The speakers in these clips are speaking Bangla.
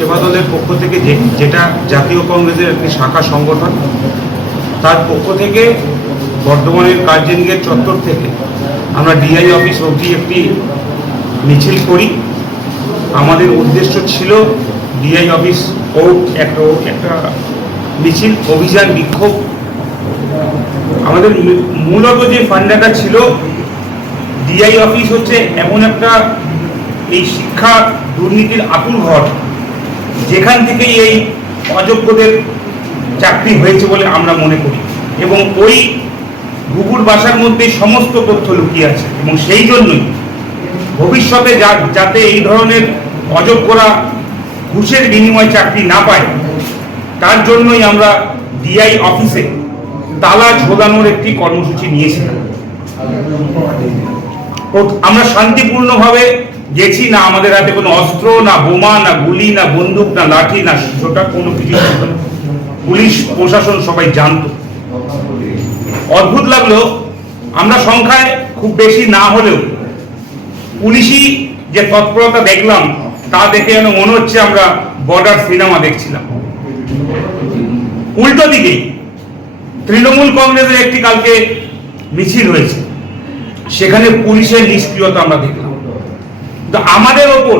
সেবা দলের পক্ষ থেকে যে, যেটা জাতীয় কংগ্রেসের একটি শাখা সংগঠন, তার পক্ষ থেকে বর্ধমানের কার্জন গেট চত্বর থেকে আমরা ডিআই অফিস অবধি একটি মিছিল করি। আমাদের উদ্দেশ্য ছিল ডিআই অফিস ও একটা একটা মিছিল, অভিযান, বিক্ষোভ। আমাদের মূলত যে ফান্ডাটা ছিল, ডিআই অফিস হচ্ছে এমন একটা এই শিক্ষা দুর্নীতির আতুর ঘর যেখান থেকেই এই অযোগ্যদের চাকরি হয়েছে বলে আমরা মনে করি। এবং ওই গুগুর বাসার মধ্যে সমস্ত তথ্য লুকিয়ে আছে। এবং সেই জন্যই ভবিষ্যতে যা- যাতে এই ধরনের অযোগ্যরা ঘুষের বিনিময়ে চাকরি না পায় তার জন্যই আমরা ডিআই অফিসে তালা ঝোলানোর একটি কর্মসূচি নিয়েছিলাম। ও- আমরা শান্তিপূর্ণভাবে গেছি না আমাদের হাতে কোনো অস্ত্র, না বোমা, না গুলি, না বন্দুক, না লাঠি, না ছোটা কোনো কিছু পুলিশ, প্রশাসন সবাই জানতো। অদ্ভুত লাগল, আমরা সংখ্যায় খুব বেশি না হলেও পুলিশি যে তৎপরতা দেখলাম, তা দেখে যেন মনে হচ্ছে আমরা বর্ডার সিনেমা দেখছিলাম। উল্টো দিকে তৃণমূল কংগ্রেসের একটি কালকে মিছিল হয়েছে। সেখানে পুলিশের নিষ্ক্রিয়তা আমরা দেখলাম। আমাদের ওপর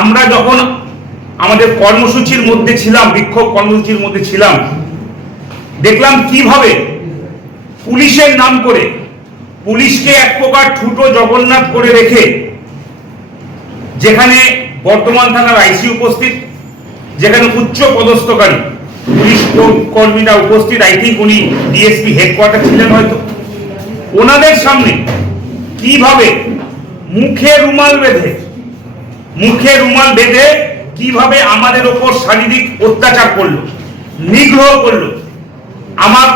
আমরা যখন আমাদের কর্মসূচির মধ্যে ছিলাম, বিক্ষোভ কর্মসূচির মধ্যে ছিলাম, দেখলাম কীভাবে পুলিশের নাম করে, পুলিশকে এক প্রকার ঠুটো জগন্নাথ করে রেখে যেখানে বর্তমান থানার আইসি উপস্থিত, যেখানে উচ্চ পদস্থকারী পুলিশ কর্মীরা উপস্থিত আই থিঙ্ক উনি ডিএসপি হেডকোয়ার্টার ছিলেন হয়তো। ওনাদের সামনে কীভাবে মুখে রুমাল বেঁধে, মুখে রুমাল বেঁধে কীভাবে আমাদের ওপর শারীরিক অত্যাচার করল, নিগ্রহ করল, আমার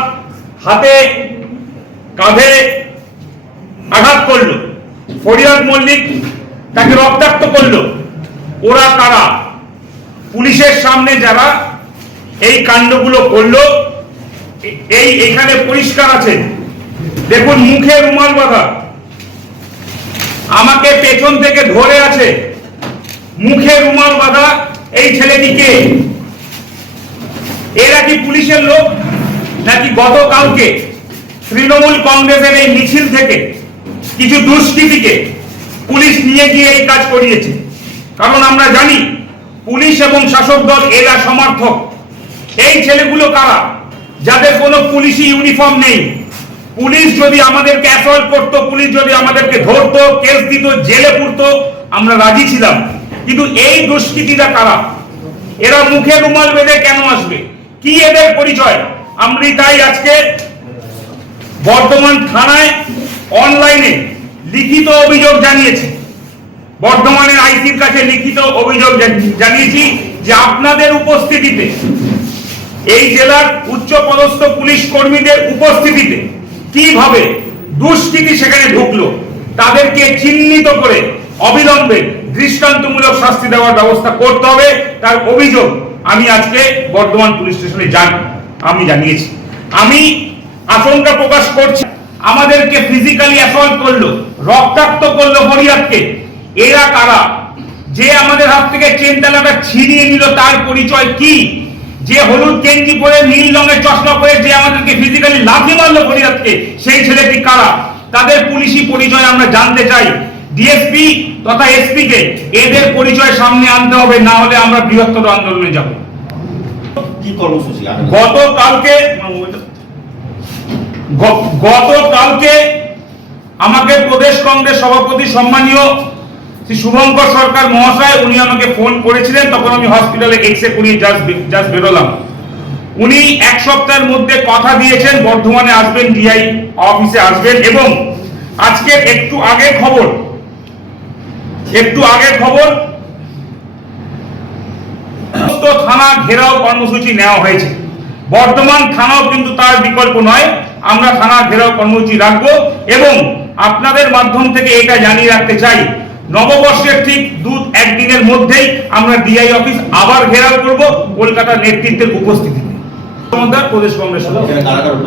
হাতে কাঁধে আঘাত করল, ফরিয়াদ মল্লিক তাকে রক্তাক্ত করল, ওরা কারা? পুলিশের সামনে যারা এই কাণ্ডগুলো করল এই এখানে পরিষ্কার আছে। দেখুন, মুখে রুমাল বাঁধা আমাকে পেছন থেকে ধরে আছে। মুখে রুমাল বাঁধা এই ছেলেটিকে এরা কি পুলিশের লোক নাকি গতকালকে তৃণমূল কংগ্রেসের এই মিছিল থেকে কিছু দুষ্কৃতীকে পুলিশ নিয়ে গিয়ে এই কাজ করিয়েছে? কারণ আমরা জানি পুলিশ এবং শাসক দল এরা সমর্থক। এই ছেলেগুলো কারা? যাদের কোনো পুলিশি ইউনিফর্ম নেই। পুলিশ যদি আমাদেরকে অ্যাসল্ট করতো, পুলিশ যদি আমাদেরকে ধরতো কেস দিত, জেলে পুরতো, আমরা রাজি ছিলাম। কিন্তু এই দুষ্কৃতিটা কারা? এরা মুখে রুমাল বেঁধে কেন আসবে? কি এদের পরিচয়? আমি তাই আজকে বর্ধমান থানায় অনলাইনে লিখিত অভিযোগ জানিয়েছি। বর্ধমানের আইসির কাছে লিখিত অভিযোগ জানি- জানিয়েছি যে আপনাদের উপস্থিতিতে এই জেলার উচ্চ পদস্থ পুলিশ কর্মীদের উপস্থিতিতে কীভাবে দুষ্কৃতী সেখানে ঢুকলো? তাদেরকে চিহ্নিত করে অবিলম্বে দৃষ্টান্তমূলক শাস্তি দেওয়ার ব্যবস্থা করতে হবে। তার অভিযোগ আমি আজকে বর্ধমান পুলিশ স্টেশনে জান, আমি জানিয়েছি। আমি আশঙ্কা প্রকাশ করছি, আমাদেরকে ফিজিক্যালি অ্যাসল্ট করল, রক্তাক্ত করল ফরিয়াদকে। এরা কারা? যে আমাদের হাত থেকে চেন তালাটা ছিনিয়ে নিল, তার পরিচয় কি? যে হলুদ গেঞ্জি পরে নীল রঙের চশমা পরে যে আমাদেরকে ফিজিক্যালি লাথি মারলো ফরিয়াদকে সেই ছেলেটি কারা? তাদের পুলিশি পরিচয় আমরা জানতে চাই। ডিএসপি তথা এসপি কে এদের পরিচয় সামনে আনতে হবে না হলে আমরা বৃহত্তর আন্দোলনে যাব। কি কর্মসূচি? গতকালকে গতকালকে আমাকে প্রদেশ কংগ্রেস সভাপতি সম্মানীয় শ্রী শুভঙ্কর সরকার মহাশয়, উনি আমাকে ফোন করেছিলেন, তখন আমি হসপিটালে এক্সে করিয়ে জাস্ট জাস্ট বেরোলাম। উনি এক সপ্তাহের মধ্যে কথা দিয়েছেন, বর্ধমানে আসবেন ডিআই অফিসে আসবেন এবং আজকের একটু আগে খবর, একটু আগে খবর থানা ঘেরাও কর্মসূচি নেওয়া হয়েছে। বর্তমান থানাও কিন্তু তার বিকল্প নয়, আমরা থানা ঘেরাও কর্মসূচি রাখব এবং আপনাদের মাধ্যম থেকে এটা জানিয়ে রাখতে চাই নববর্ষের ঠিক দু একদিনের মধ্যেই আমরা ডিআই অফিস আবার ঘেরাও করব কলকাতার নেতৃত্বের উপস্থিতিতে। প্রদেশ কংগ্রেস।